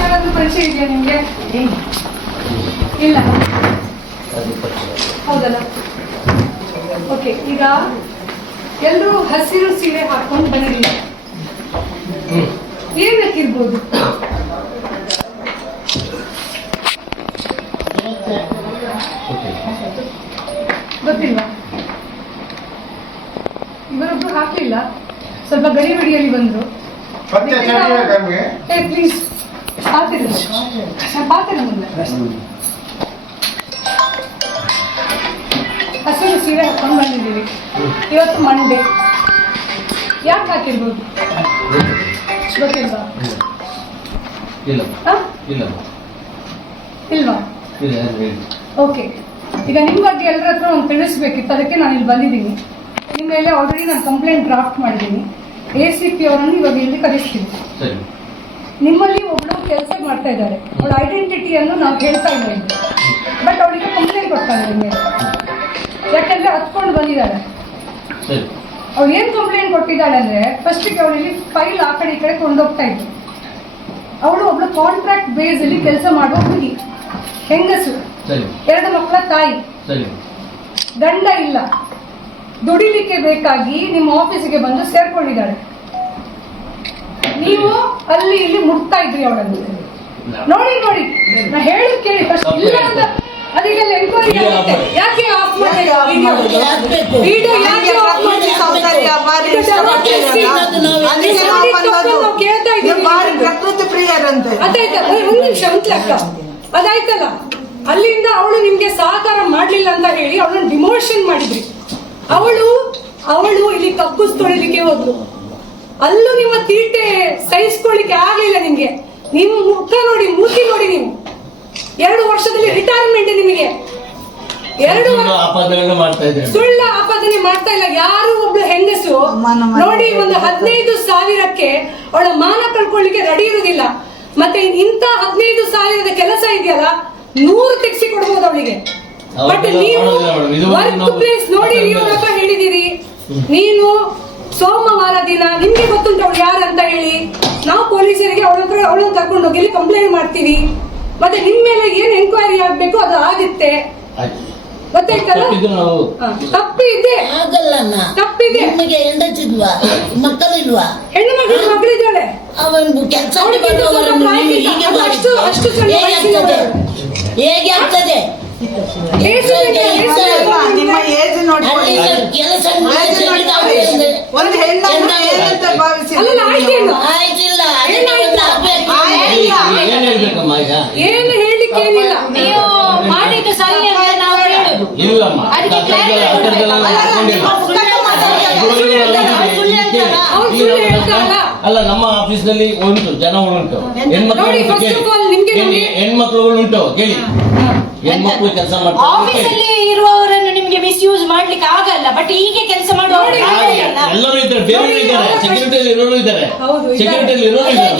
ಯಾರಾದ್ರೂ ಪರಿಚಯ ಇದೆಯಾ ನಿಮ್ಗೆ? ಇಲ್ಲ, ಹೌದಲ್ಲ? ಓಕೆ, ಈಗ ಎಲ್ಲರೂ ಹಸಿರು ಸೀರೆ ಹಾಕೊಂಡು ಬಂದಿದ್ದೀವಿ. ಏನಕ್ಕಿರ್ಬೋದು? ಗೊತ್ತಿಲ್ವಾ? ಇವರೊಬ್ರು ಹಾಕ್ಲಿಲ್ಲ, ಸ್ವಲ್ಪ ಗಡಿಬಿಡಿಯಲ್ಲಿ ಬಂದ್ರು. ಪ್ಲೀಸ್ ಪಾತಿರ ಮುಂದೆ ಹಸಿರು ಸೀರೆ ಹಾಕೊಂಡು ಬಂದಿದ್ದೀವಿ. ಇವತ್ತು ಮಂಡೇ. ಯಾಕೆ ಹಾಕಿರ್ಬೋದು? ಗೊತ್ತಿಲ್ವಾ? ಇಲ್ವಾ? ಓಕೆ, ಈಗ ನಿಮ್ಮ ಬಗ್ಗೆ ಎಲ್ಲರ ಹತ್ರ ಒಂದು ತಿಳಿಸ್ಬೇಕಿತ್ತು, ಅದಕ್ಕೆ ನಾನು ಇಲ್ಲಿ ಬಂದಿದ್ದೀನಿ. ನಿಮ್ಮ ಮೇಲೆ ಆಲ್ರೆಡಿ ನಾನು ಕಂಪ್ಲೇಂಟ್ ಡ್ರಾಫ್ಟ್ ಮಾಡಿದ್ದೀನಿ. ACP ಅವರನ್ನು ಇವಾಗ ಇಲ್ಲಿ ಕರೆಸ್ತೀನಿ. ನಿಮ್ಮಲ್ಲಿ ಒಬ್ಳು ಕೆಲಸ ಮಾಡ್ತಾ ಇದ್ದಾರೆ, ಅವಳ ಐಡೆಂಟಿಟಿಯನ್ನು ನಾವು ಹೇಳ್ತಾ ಇಲ್ಲ ಇಲ್ಲಿ, ಬಟ್ ಅವಳಿಗೆ ಕಂಪ್ಲೇಂಟ್ ಕೊಡ್ತಾರೆ ನಿಮ್ಮ ಮೇಲೆ. ಯಾಕಂದ್ರೆ ಹತ್ಕೊಂಡು ಬಂದಿದ್ದಾಳೆ. ಅವಳು ಏನ್ ಕಂಪ್ಲೇಂಟ್ ಕೊಟ್ಟಿದ್ದಾಳೆ ಅಂದ್ರೆ, ಫಸ್ಟಿಗೆ ಅವಳಿಗೆ ಫೈಲ್ ಆ ಕಡೆ ಈ ಕಡೆ ಕೊಂಡೋಗ್ತಾ ಇದ್ಲು. ಅವಳು ಒಬ್ಳು ಕಾಂಟ್ರಾಕ್ಟ್ ಬೇಸ್ ಅಲ್ಲಿ ಕೆಲಸ ಮಾಡುವ ಹುಡುಗಿ, ಹೆಂಗಸು, 2 ಮಕ್ಕಳ ತಾಯಿ, ಗಂಡ ಇಲ್ಲ, ದುಡಿಲಿಕ್ಕೆ ಬೇಕಾಗಿ ನಿಮ್ಮ ಆಫೀಸಿಗೆ ಬಂದು ಸೇರ್ಕೊಂಡಿದ್ದಾಳೆ. ನೀವು ಅಲ್ಲಿ ಇಲ್ಲಿ ಮುಟ್ತಾ ಇದ್ರಿ ಅವಳನ್ನು. ನೋಡಿ ನೋಡಿ, ನಾ ಹೇಳಿ ಕೇಳಿ ಫಸ್ಟ್. ಇಲ್ಲ ಅಂತ ಅದೀಗೆಲ್ಲ ಎಂಕ್ವೈರಿ ಆಗುತ್ತೆ. ಯಾಕೆ ಆಫ್ ಮಾಡಿಲ್ಲ ವಿಡಿಯೋ? ಯಾಕೆ ಆಫ್ ಮಾಡಿಲ್ಲ? ಕೇಳ್ತಾ ಇದ್ದೀವಿ. ಪ್ರಕೃತಿ ಪ್ರಿಯರಂತೆ ಅದಾಯ್ತಲ್ಲ, ಒಂದು ನಿಮಿಷ ಅಕ್ಕ, ಅದಾಯ್ತಲ್ಲ. ಅಲ್ಲಿಂದ ಅವಳು ನಿಮ್ಗೆ ಸಹಕಾರ ಮಾಡ್ಲಿಲ್ಲ ಅಂತ ಹೇಳಿ ಅವಳನ್ನು ಡಿಮೋಷನ್ ಮಾಡಿದ್ರಿ. ಅವಳು ಇಲ್ಲಿ ಕಕ್ಕುಸ್ ತೊಳಿಲಿಕ್ಕೆ ಹೋದ್ಲು. ಅಲ್ಲೂ ನಿಮ್ಮ ತೀಟೆ ಸಹಿಸ್ಕೊಳ್ಳಿಕ್ಕೆ ಆಗಲಿಲ್ಲ ನಿಮ್ಗೆ. ನಿಮ್ಮ ಮುಖ ನೋಡಿ, ಮೂತಿ ನೋಡಿ, ನೀವು 2 ವರ್ಷದಲ್ಲಿ ರಿಟೈರ್ಮೆಂಟ್ ನಿಮಗೆ. 2 ಸುಳ್ಳ ಆಪಾದನೆ ಮಾಡ್ತಾ ಇಲ್ಲ. ಯಾರು ಒಬ್ಳು ಹೆಂಗಸು ನೋಡಿ ಒಂದು 15,000ಕ್ಕೆ ಅವಳ ಮಾನ ಕಳ್ಕೊಳ್ಳಿಕ್ಕೆ ರೆಡಿ ಇರುವುದಿಲ್ಲ. ಮತ್ತೆ ಇಂತ 15,000ದ ಕೆಲಸ ಇದೆಯಲ್ಲ, 100 ತೆಗ್ಸಿ ಕೊಡ್ಬೋದು ಅವಳಿಗೆ. ಬಟ್ ನೀವು ವರ್ಕ್ ಪ್ಲೇಸ್ ನೋಡಿ, ನೀವು ಹೇಳಿದಿರಿ. ನೀನು ಸೋಮವಾರ ದಿನ ನಿಮ್ಗೆ ಗೊತ್ತುಂಟು ಅವಳು ಯಾರಂತ ಹೇಳಿ, ನಾವು ಪೊಲೀಸರಿಗೆ ಅವಳನ್ನು ಕರ್ಕೊಂಡು ಹೋಗಿ ಇಲ್ಲಿ ಕಂಪ್ಲೇಂಟ್ ಮಾಡ್ತೀವಿ. ಮತ್ತೆ ನಿಮ್ ಮೇಲೆ ಏನ್ ಎಂಕ್ವೈರಿ ಆಗ್ಬೇಕು ಅದು ಆಗುತ್ತೆ. ಗೊತ್ತಾಯ್ತಲ್ಲ? ತಪ್ಪಿದೆ, ತಪ್ಪಿದೆ. ಮಕ್ಕಳಿಲ್ವಾ? ಹೆಣ್ಣು ಮಕ್ಕಳಿದ್ದಾಳೆ. ಅಷ್ಟು ಹೇಗೆ ಆಗ್ತದೆ? ನಿಮ್ಮ ಏಜ್ ನೋಡಿ, ಒಂದು ಹೆಣ್ಣು ಆಯ್ತಿಲ್ಲ. ಏನು ಹೇಳಲಿಕ್ಕೆ ಏನಿಲ್ಲ. ನೀವು ಮಾಡಿದ್ದು ಸರಿ ಅಂತ ನಾವು ಹೇಳುದು. ಅಲ್ಲ, ನಮ್ಮ ಆಫೀಸ್ ನಲ್ಲಿ ಉಂಟು, ಜನ ಉಂಟು, ಹೆಣ್ಮಕ್ಳುಗಳು ಉಂಟು. ಕೇಳಿ, ಹೆಣ್ಮಕ್ಳು ಕೆಲಸ ಮಾಡ್ತಾರೆ. ಆಫೀಸಲ್ಲಿ ಇರುವವರನ್ನು ನಿಮ್ಗೆ ಮಿಸ್ಯೂಸ್ ಮಾಡ್ಲಿಕ್ಕೆ ಆಗಲ್ಲ. ಬಟ್ ಹೀಗೆ ಕೆಲಸ ಮಾಡುವವರು ಎಲ್ಲರೂ ಇದ್ದಾರೆ, ಬೇರೆ ಇದ್ದಾರೆ, ಸೆಕ್ಯೂರಿಟಿಯಲ್ಲಿ ಇರೋರು ಇದ್ದಾರೆ, ಸೆಕ್ಯೂರಿಟಿಯಲ್ಲಿ ಇರೋರು ಇದ್ದಾರೆ.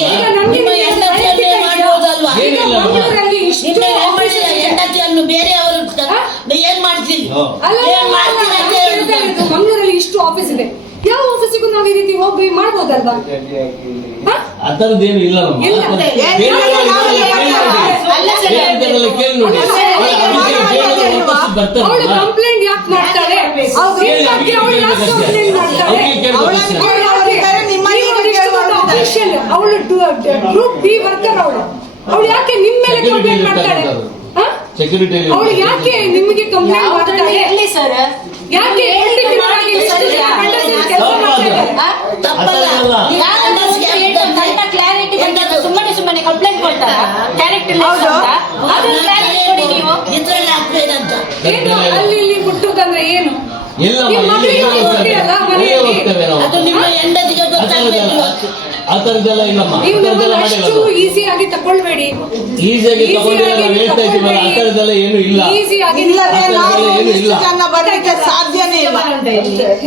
ಹೆಂಡತಿಯನ್ನು ಬೇರೆಯವರು ಏನ್ ಮಾಡ್ತೀವಿ? ಮಂಗಳೂರಲ್ಲಿ ಇಷ್ಟು ಆಫೀಸ್ ಇದೆ, ಯಾವ ಆಫೀಸಿಗೂ ನಾವು ಈ ರೀತಿ ಹೋಗಿ ಮಾಡ್ಬೋದಲ್ವಾ? ಅದರದ್ದೇನು ಇಲ್ಲ. ಕಂಪ್ಲೇಂಟ್ ಯಾಕೆ ಮಾಡ್ತಾರೆ? ಅವಳು ಗ್ರೂಪ್ ಬಿ ವರ್ಕರ್, ಅವಳು ಯಾಕೆ ನಿಮ್ಮ ಮೇಲೆ ಕಂಪ್ಲೇಂಟ್ ಮಾಡ್ತಾಳೆ? ಅವಳು ಯಾಕೆ ನಿಮಗೆ ಕಂಪ್ಲೇಂಟ್ ಮಾಡ್ತಾಳೆ? ಸರ್, ಯಾಕೆ ಸುಮ್ಮನೆ ಕಂಪ್ಲೇಂಟ್ ಕೊಡ್ತಾರ? ಕ್ಯಾರೆಕ್ಟರ್ ಅಲ್ಲಿ ಇಲ್ಲಿ ಮುಟ್ಟುದಂದ್ರೆ ಏನು? ಆ ತರದೆಲ್ಲ ಇಲ್ಲಮ್ಮ. ಈಸಿಯಾಗಿ ತಗೊಳ್ಬೇಡಿ. ಈಸಿಯಾಗಿ ತಗೊಂಡಿಲ್ಲ, ಹೇಳ್ತಾ ಇದೀವಲ್ಲ, ಆ ತರದೆಲ್ಲ ಏನು ಇಲ್ಲ. ಸಾಧ್ಯನೇ ಇಲ್ಲ.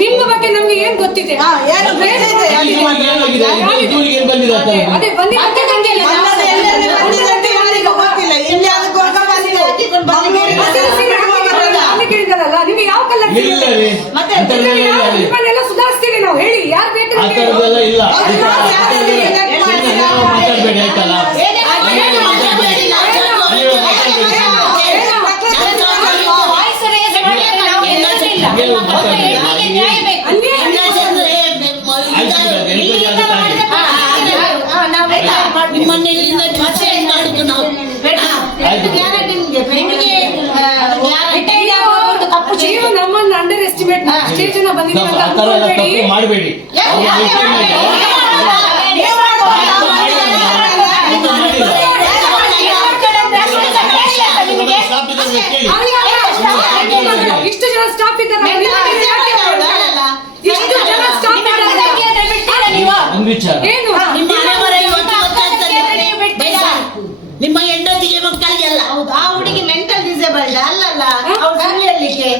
ನಿಮ್ಮ ಬಗ್ಗೆ ನಮ್ಗೆ ಏನ್ ಗೊತ್ತಿದೆ? ಏನ್ ಬಂದಿದೆ? ಅದೇ ಕೇಳಿದಾರಲ್ಲ, ನಿಮ್ಗೆ ಯಾವ ಕಲರ್ ಸುಧಾರಿಸ್ತೀವಿ ನಾವು. ಹೇಳಿ, ಯಾರು ಬೇಕು? ಆ ತರದೆಲ್ಲ ಇಲ್ಲ. ನಿಮ್ಮನ್ನ ಇಲ್ಲಿಂದ ಡಿಸೈಡ್ ಮಾಡಿದ್ದು ನಾವು. ನೀವು ನಮ್ಮನ್ನ ಅಂಡರ್ ಎಸ್ಟಿಮೇಟ್ ಸ್ಟೇಜ್ ಅನ್ನ ಬಂದಿದ್ದೀವಿ ಅಂತ ಆ ಥರ ಎಲ್ಲ ಅನ್ಕೊಳ್ಬೇಡಿ. ತಪ್ಪು ಮಾಡಬೇಡಿ. ಇಷ್ಟು ಜನ ಸ್ಟಾಫ್ ಇದ್ದಾರೆ, ಇಷ್ಟು ಜನ ಸ್ಟಾಫ್ ಒಂದು ವಿಚಾರ, ಏನು ನಿಮ್ಮ ಹಣೆ ಬರ ಇವತ್ತು ಗೊತ್ತಾಗ್ತದೆ. ನಿಮ್ಮ ಹೆಂಡತಿಗೆ ಮಕ್ಕಳಿಗೆಲ್ಲ ಹೌದು, ಆ ಹುಡುಗಿ ಮೆಂಟಲ್ ಡಿಸೇಬಲ್ಡ್ ಅಲ್ಲಲ್ಲ, ಅವ್ಳು ಸುಳ್ಳು ಹೇಳಲಿಕ್ಕೆ.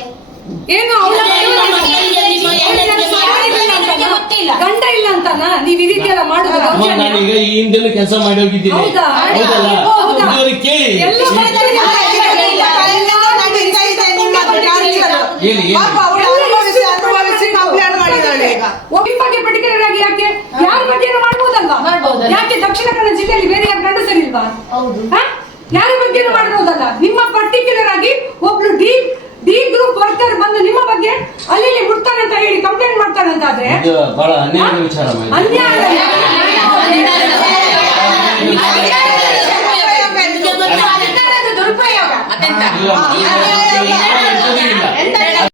ಏನು ಅವಳ ಗಂಡ ಇಲ್ಲ ಅಂತಾನ ನೀವ್ ಇದಕ್ಕೆಲ್ಲ ಮಾಡುದು ಅಮ್ಮ, ನಾನೀಗ ಈ ಹಿಂದೆಲ್ಲ ಕೆಲಸ ಮಾಡಿ ಹೋಗಿದ್ದೀನಿ. ಹೌದಾ? ಹೌದಲ್ಲ? ಹೌದಾ? ಇದುವರೆಗೆ ಕೇಳಿ ಎಲ್ಲ ಬರ್ತಾರೆ. ಹೇಳಿ, ಹೇಳಿ. ಪಾಪ ಅವಳು ಅನುಭವಿಸಿ ಕಂಪ್ಲೇಂಟ್ ಮಾಡಿದಾಳೆ ಈಗ. ಒಬ್ಬಿ ಬಗ್ಗೆ ಪರ್ಟಿಕ್ಯುಲರ್ ಆಗಿ ಯಾಕೆ ಯಾರ ಬಗ್ಗೆ ಮಾಡ್ಬೋದಲ್ವಾ? ಮಾಡ್ಬೋದಲ್ಲ. ಯಾಕೆ ದಕ್ಷಿಣ ಕನ್ನಡ ಜಿಲ್ಲೆಯಲ್ಲಿ ಬೇರೆ ಯಾರು ಗಂಡಸರಿಲ್ವಾ? ಹೌದು. ಯಾರ ಬಗ್ಗೆ ಮಾಡ್ಬೋದಲ್ಲ? ನಿಮ್ಮ ಪರ್ಟಿಕ್ಯುಲರ್ ಆಗಿ ಒಬ್ಳು ಡಿ ಗ್ರೂಪ್ ವರ್ಕರ್ ಬಂದು ನಿಮ್ಮ ಬಗ್ಗೆ ಅಲ್ಲಿ ಮುಟ್ತಾನೆ ಅಂತ ಹೇಳಿ ಕಂಪ್ಲೇಂಟ್ ಮಾಡ್ತಾನೆ ಅಂತ ಆದ್ರೆ ಇದು ಬಹಳ ಅನ್ಯಾಯದ ವಿಚಾರ ಮಾಡಿ. ಅನ್ಯಾಯ. ದುರುಪಯೋಗ ಮತ್ತೆಂತ? ಇಲ್ಲ,